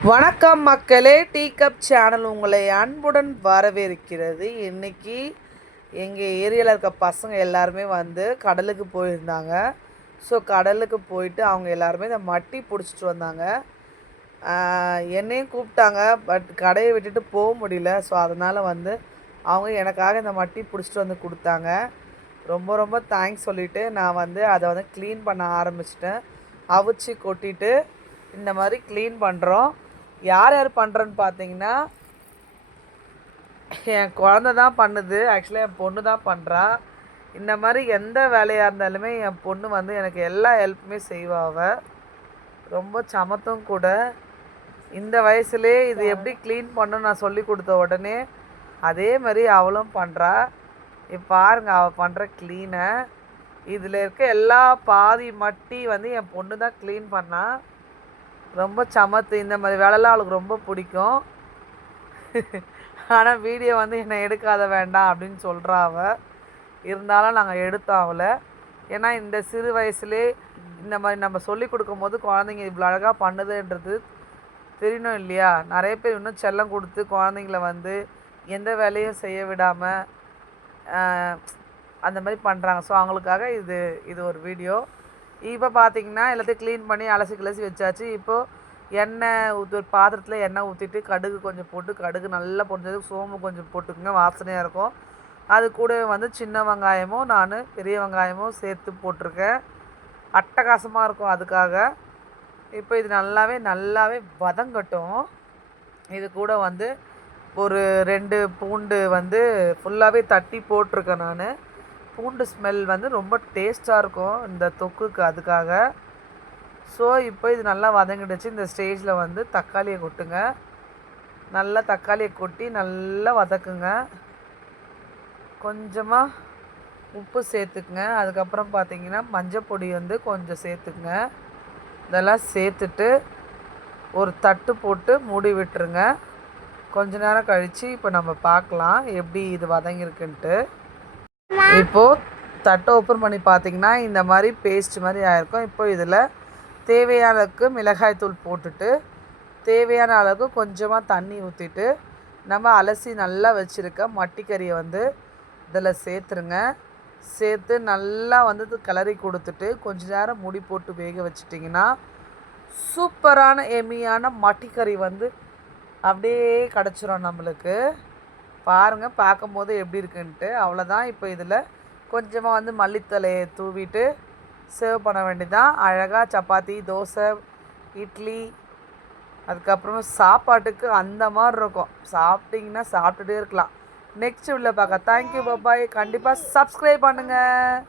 வணக்கம் மக்களே tea cup channel உங்களை அன்புடன் வரவேற்கிறது. இன்னைக்கு எங்கள் ஏரியாவில் இருக்க பசங்க எல்லாருமே வந்து கடலுக்கு போயிருந்தாங்க. ஸோ கடலுக்கு போயிட்டு அவங்க எல்லாருமே இந்த மட்டி பிடிச்சிட்டு வந்தாங்க. என்னையும் கூப்பிட்டாங்க பட் கடையை விட்டுட்டு போக முடியல. ஸோ அதனால் வந்து அவங்க எனக்காக இந்த மட்டி பிடிச்சிட்டு வந்து கொடுத்தாங்க. ரொம்ப ரொம்ப தேங்க்ஸ் சொல்லிவிட்டு நான் வந்து அதை வந்து க்ளீன் பண்ண ஆரம்பிச்சிட்டேன். அவிச்சு கொட்டிட்டு இந்த மாதிரி க்ளீன் பண்ணுறோம் யார் யார் பண்ணுறேன்னு பார்த்தீங்கன்னா என் குழந்த தான் பண்ணுது. ஆக்சுவலாக என் பொண்ணு தான் பண்ணுறா இந்த மாதிரி எந்த வேலையாக இருந்தாலுமே என் பொண்ணு வந்து எனக்கு எல்லா ஹெல்ப்புமே செய்வா அவ. ரொம்ப சமத்தும் கூட. இந்த வயசுலேயே இது எப்படி க்ளீன் பண்ணணும் நான் சொல்லி கொடுத்த உடனே அதே மாதிரி அவளும் பண்ணுறா இப்போ பாருங்க அவள் பண்ணுற க்ளீனை இதில் இருக்க எல்லா பாதி மட்டி வந்து என் பொண்ணு தான் க்ளீன் பண்ணா. ரொம்ப சமத்து இந்த மாதிரி வேலைலாம் அவளுக்கு ரொம்ப பிடிக்கும். ஆனால் வீடியோ வந்து என்னை எடுக்காத வேண்டாம் அப்படின்னு சொல்கிறா அவ. இருந்தாலும் நாங்கள் எடுத்தோம் அவளை. ஏன்னா இந்த சிறு வயசுலே இந்த மாதிரி நம்ம சொல்லி கொடுக்கும்போது குழந்தைங்க இவ்வளோ அழகாக பண்ணுதுன்றது தெரியணும் இல்லையா? நிறைய பேர் இன்னும் செல்லம் கொடுத்து குழந்தைங்கள வந்து எந்த வேலையும் செய்ய விடாமல் அந்த மாதிரி பண்ணுறாங்க ஸோ அவங்களுக்காக இது இது ஒரு வீடியோ. இப்போ பார்த்தீங்கன்னா எல்லாத்தையும் க்ளீன் பண்ணி அலசி கிளசி வச்சாச்சு. இப்போது எண்ணெய் ஊற்று பாத்திரத்தில் எண்ணெய் ஊற்றிட்டு கடுகு கொஞ்சம் போட்டு கடுகு நல்லா பொரிஞ்சது சோம்பு கொஞ்சம் போட்டுக்குங்க வாசனையாக இருக்கும். அது கூட வந்து சின்ன வெங்காயமும் நான் பெரிய வெங்காயமும் சேர்த்து போட்டிருக்கேன். அட்டகாசமாக இருக்கும் அதுக்காக. இப்போ இது நல்லாவே நல்லாவே வதங்கட்டும். இது கூட வந்து ஒரு ரெண்டு பூண்டு வந்து ஃபுல்லாகவே தட்டி போட்டிருக்கேன் நான். பூண்டு ஸ்மெல் வந்து ரொம்ப டேஸ்ட்டாக இருக்கும் இந்த தொக்குக்கு அதுக்காக. ஸோ இப்போ இது நல்லா வதங்கிடுச்சு. இந்த ஸ்டேஜில் வந்து தக்காளியை கொட்டுங்க. நல்லா தக்காளியை கொட்டி நல்லா வதக்குங்க. கொஞ்சமாக உப்பு சேர்த்துக்குங்க. அதுக்கப்புறம் பார்த்தீங்கன்னா மஞ்சள் பொடி வந்து கொஞ்சம் சேர்த்துக்குங்க. இதெல்லாம் சேர்த்துட்டு ஒரு தட்டு போட்டு மூடி விட்டுருங்க. கொஞ்ச நேரம் கழித்து இப்போ நம்ம பார்க்கலாம் எப்படி இது வதங்கியிருக்குன்ட்டு. இப்போது தட்டை ஓப்பன் பண்ணி பார்த்தீங்கன்னா இந்த மாதிரி பேஸ்ட் மாதிரி ஆயிருக்கும். இப்போ இதில் தேவையான அளவுக்கு மிளகாய் தூள் போட்டுட்டு தேவையான அளவுக்கு கொஞ்சமாக தண்ணி ஊற்றிட்டு நம்ம அலசி நல்லா வச்சுருக்க மட்டிக்கறியை வந்து இதில் சேர்த்துருங்க. சேர்த்து நல்லா வந்து இது கிளறி கொடுத்துட்டு கொஞ்ச நேரம் முடி போட்டு வேக வச்சிட்டிங்கன்னா சூப்பரான எமியான மட்டிக்கறி வந்து அப்படியே கிடச்சிரும் நம்மளுக்கு. பாருங்கள் பார்க்கும்போது எப்படி இருக்குன்ட்டு. அவ்வளோதான் இப்போ இதில் கொஞ்சமாக வந்து மல்லித்தலையை தூவிட்டு சர்வ் பண்ண வேண்டியதான் அழகாக சப்பாத்தி தோசை இட்லி அதுக்கப்புறமா சாப்பாட்டுக்கு அந்த மாதிரி இருக்கும். சாப்பிட்டிங்கன்னா சாப்பிட்டுட்டே இருக்கலாம். நெக்ஸ்ட் உள்ள பார்க்க. தேங்க்யூ பாபாய் கண்டிப்பாக சப்ஸ்கிரைப் பண்ணுங்கள்